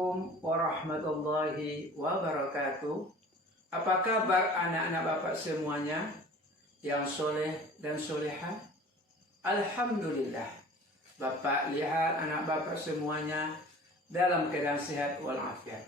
Assalamualaikum warahmatullahi wabarakatuh. Apa kabar anak-anak Bapak semuanya yang soleh dan soleha? Alhamdulillah, Bapak lihat anak Bapak semuanya dalam keadaan sehat walafiat.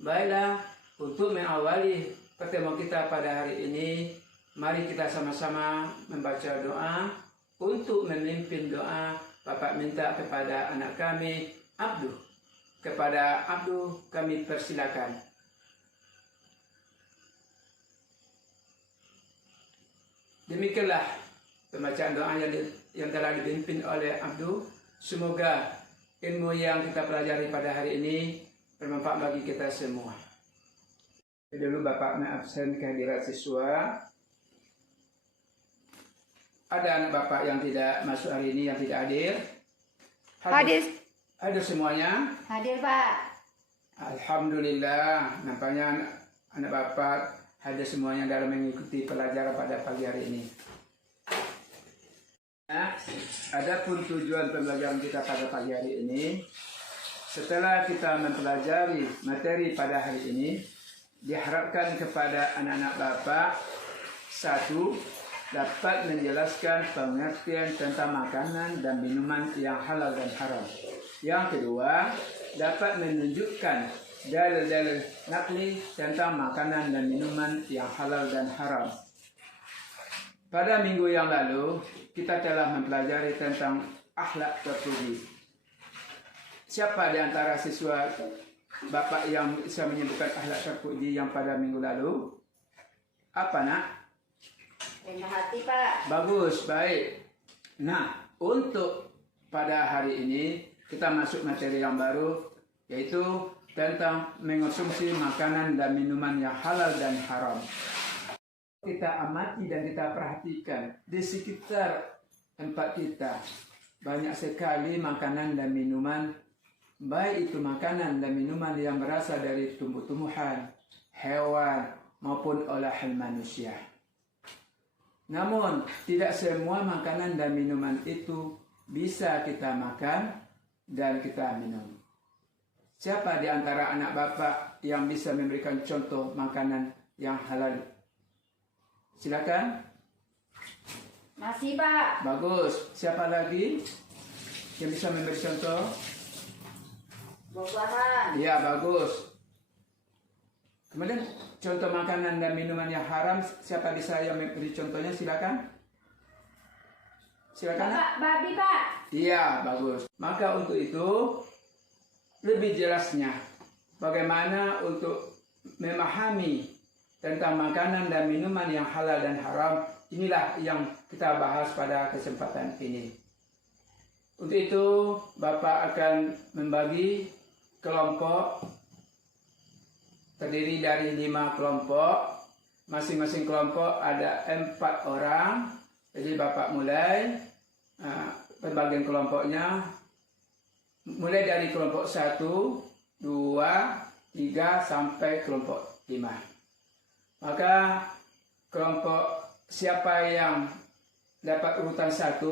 Baiklah, untuk mengawali pertemuan kita pada hari ini, mari kita sama-sama membaca doa. Untuk memimpin doa, Bapak minta kepada anak kami, Abduh. Kepada Abduh kami persilakan. Demikianlah pembacaan doa yang telah dipimpin oleh Abduh. Semoga ilmu yang kita pelajari pada hari ini bermanfaat bagi kita semua. Dulu Bapak mengabsen kehadiran siswa. Ada anak Bapak yang tidak masuk hari ini, yang tidak hadir? Hadir. Hadir semuanya? Hadir, Pak. Alhamdulillah, nampaknya anak Bapak hadir semuanya dalam mengikuti pelajaran pada pagi hari ini. Nah, adapun tujuan pembelajaran kita pada pagi hari ini, setelah kita mempelajari materi pada hari ini, diharapkan kepada anak-anak Bapak, satu, dapat menjelaskan pengertian tentang makanan dan minuman yang halal dan haram. Yang kedua, dapat menunjukkan dalil-dalil nakli tentang makanan dan minuman yang halal dan haram. Pada minggu yang lalu, kita telah mempelajari tentang akhlak terpuji. Siapa di antara siswa Bapak yang bisa menyebutkan akhlak terpuji yang pada minggu lalu? Apa, Nak? Rendah hati, Pak. Bagus, baik. Nah, untuk pada hari ini, kita masuk materi yang baru, yaitu tentang mengonsumsi makanan dan minuman yang halal dan haram. Kita amati dan kita perhatikan di sekitar tempat kita banyak sekali makanan dan minuman, baik itu makanan dan minuman yang berasal dari tumbuh-tumbuhan, hewan maupun olahan manusia. Namun tidak semua makanan dan minuman itu bisa kita makan dan kita minum. Siapa di antara anak Bapak yang bisa memberikan contoh makanan yang halal? Silakan. Masih, Pak. Bagus. Siapa lagi yang bisa memberi contoh? Buah-buahan. Iya, bagus. Kemudian contoh makanan dan minuman yang haram, siapa bisa yang memberi contohnya? Silakan. Silakan. Bapak, babi, Pak. Iya, bagus. Maka untuk itu lebih jelasnya bagaimana untuk memahami tentang makanan dan minuman yang halal dan haram, inilah yang kita bahas pada kesempatan ini. Untuk itu Bapak akan membagi kelompok terdiri dari 5 kelompok. Masing-masing kelompok ada 4 orang. Jadi Bapak mulai pembagian kelompoknya mulai dari kelompok 1, 2, 3 sampai kelompok 5. Maka kelompok siapa yang dapat urutan 1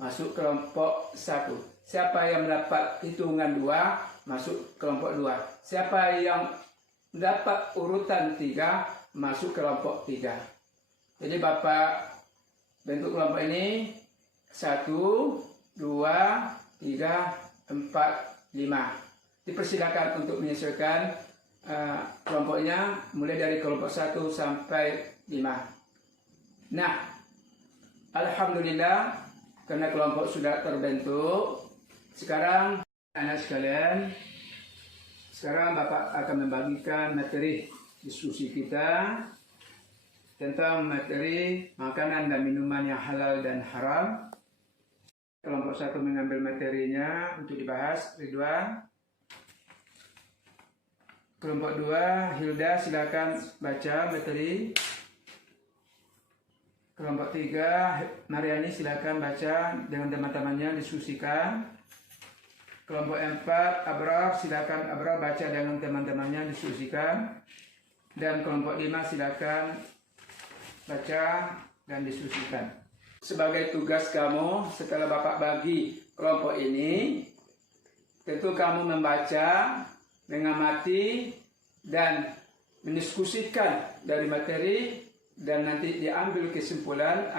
masuk kelompok 1. Siapa yang mendapat hitungan 2 masuk kelompok 2. Siapa yang mendapat urutan 3 masuk kelompok 3. Jadi Bapak bentuk kelompok ini 1, 2, 3, 4, 5. Dipersilakan untuk menyesuaikan kelompoknya mulai dari kelompok 1 sampai 5. Nah, alhamdulillah karena kelompok sudah terbentuk. Sekarang anak sekalian, sekarang Bapak akan membagikan materi diskusi kita tentang materi makanan dan minuman yang halal dan haram. Kelompok 1 mengambil materinya untuk dibahas, Ridwan. Kelompok 2, Hilda, silakan baca materi. Kelompok 3, Mariani, silakan baca dengan teman-temannya, diskusikan. Kelompok 4, Abrar, silakan Abrar baca dengan teman-temannya, diskusikan. Dan kelompok 5, silakan baca dan diskusikan. Sebagai tugas kamu, setelah Bapak bagi kelompok ini, tentu kamu membaca mengamati dan mendiskusikan dari materi, dan nanti diambil kesimpulan,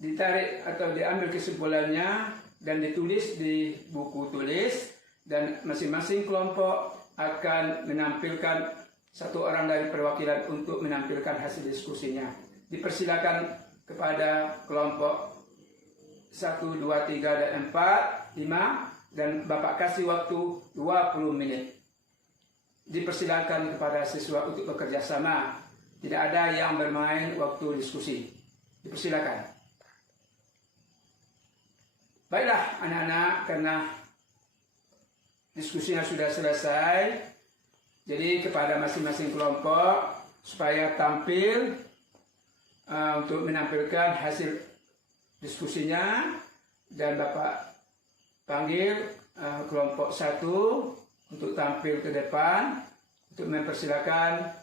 ditarik atau diambil kesimpulannya dan ditulis di buku tulis, dan masing-masing kelompok akan menampilkan satu orang dari perwakilan untuk menampilkan hasil diskusinya. Dipersilakan kepada kelompok 1, 2, 3, dan 4, 5, dan Bapak kasih waktu 20 menit. Dipersilakan kepada siswa untuk bekerja sama. Tidak ada yang bermain waktu diskusi. Dipersilakan. Baiklah anak-anak, karena diskusinya sudah selesai, jadi kepada masing-masing kelompok supaya tampil untuk menampilkan hasil diskusinya, dan Bapak panggil kelompok 1 untuk tampil ke depan untuk mempersilakan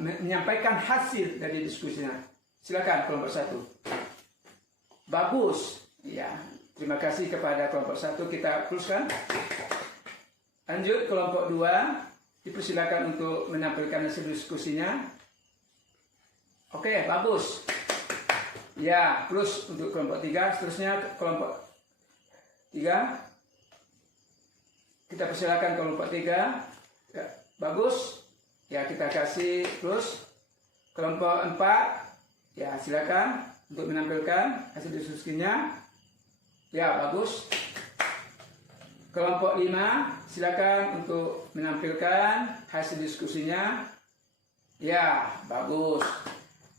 menyampaikan hasil dari diskusinya. Silakan kelompok 1. Bagus. Ya, terima kasih kepada kelompok 1. Kita teruskan. Lanjut kelompok 2. Dipersilakan untuk menampilkan hasil diskusinya. Oke, bagus. Ya, terus untuk kelompok 3, seterusnya kelompok 3. Kita persilakan kelompok 3. Ya, bagus. Ya, kita kasih terus. Kelompok 4. Ya, silakan untuk menampilkan hasil diskusinya. Ya, bagus. Kelompok 5, silakan untuk menampilkan hasil diskusinya. Ya, bagus.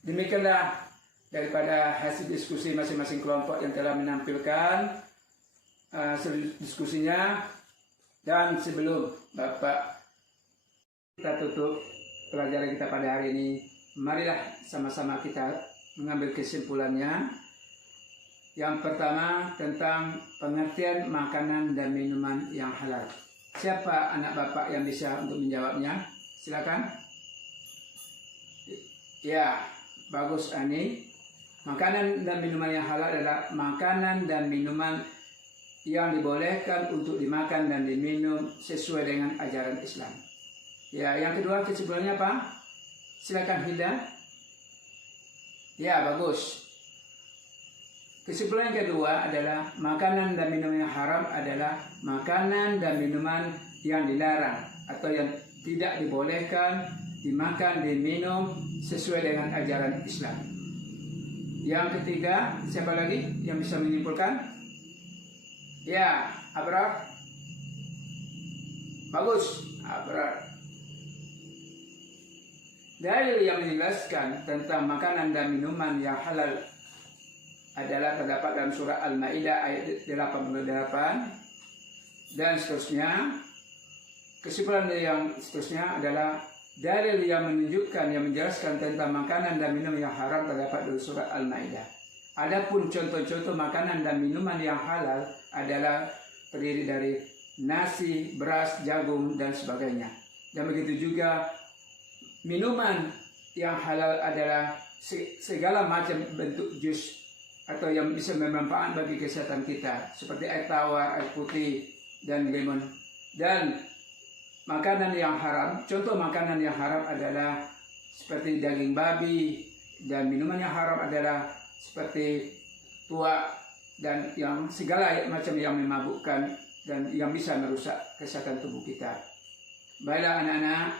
Demikianlah daripada hasil diskusi masing-masing kelompok yang telah menampilkan hasil diskusinya. Dan sebelum Bapak kita tutup pelajaran kita pada hari ini, marilah sama-sama kita mengambil kesimpulannya. Yang pertama tentang pengertian makanan dan minuman yang halal. Siapa anak Bapak yang bisa untuk menjawabnya? Silakan. Ya, bagus Ani. Makanan dan minuman yang halal adalah makanan dan minuman yang dibolehkan untuk dimakan dan diminum sesuai dengan ajaran Islam. Ya, yang kedua kesimpulannya apa? Silakan Hilda. Ya, bagus. Kesimpulan yang kedua adalah makanan dan minuman yang haram adalah makanan dan minuman yang dilarang atau yang tidak dibolehkan dimakan, diminum sesuai dengan ajaran Islam. Yang ketiga, siapa lagi yang bisa menyimpulkan? Ya, Abrar. Bagus, Abrar. Dalil yang menjelaskan tentang makanan dan minuman yang halal adalah terdapat dalam surah Al-Maidah ayat 88 dan seterusnya. Kesimpulan yang seterusnya adalah dalil yang menunjukkan, yang menjelaskan tentang makanan dan minuman yang haram terdapat dalam surah Al-Maidah. Adapun contoh-contoh makanan dan minuman yang halal adalah terdiri dari nasi, beras, jagung, dan sebagainya. Dan begitu juga minuman yang halal adalah segala macam bentuk jus atau yang bisa bermanfaat bagi kesehatan kita, seperti air tawar, air putih, dan lemon. Dan makanan yang haram, contoh makanan yang haram adalah seperti daging babi, dan minuman yang haram adalah seperti tuak dan yang segala macam yang memabukkan dan yang bisa merusak kesehatan tubuh kita. Baiklah anak-anak,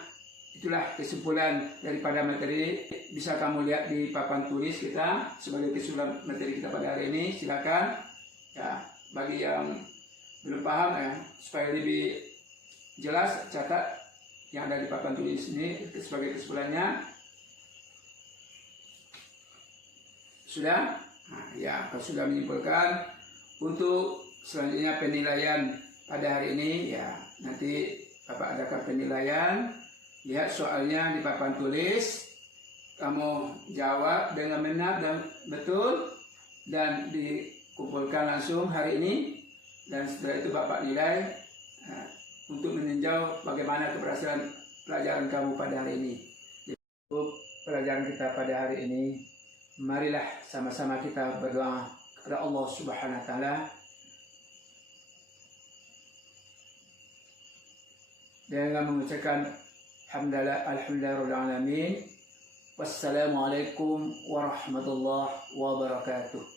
itulah kesimpulan daripada materi. Bisa kamu lihat di papan tulis kita sebagai kesimpulan materi kita pada hari ini. Silakan ya, bagi yang belum paham ya, supaya lebih jelas catat yang ada di papan tulis ini sebagai kesimpulannya. Sudah? Nah, ya, kalau sudah menyimpulkan, untuk selanjutnya penilaian pada hari ini ya, nanti Bapak adakan penilaian. Lihat soalnya di papan tulis, kamu jawab dengan benar dan betul dan dikumpulkan langsung hari ini, dan setelah itu Bapak nilai untuk meninjau bagaimana keberhasilan pelajaran kamu pada hari ini. Untuk pelajaran kita pada hari ini, marilah sama-sama kita berdoa kepada Allah Subhanahu wa taala. dengan mengucapkan alhamdulillahirabbil alamin. Wassalamualaikum warahmatullahi wabarakatuh.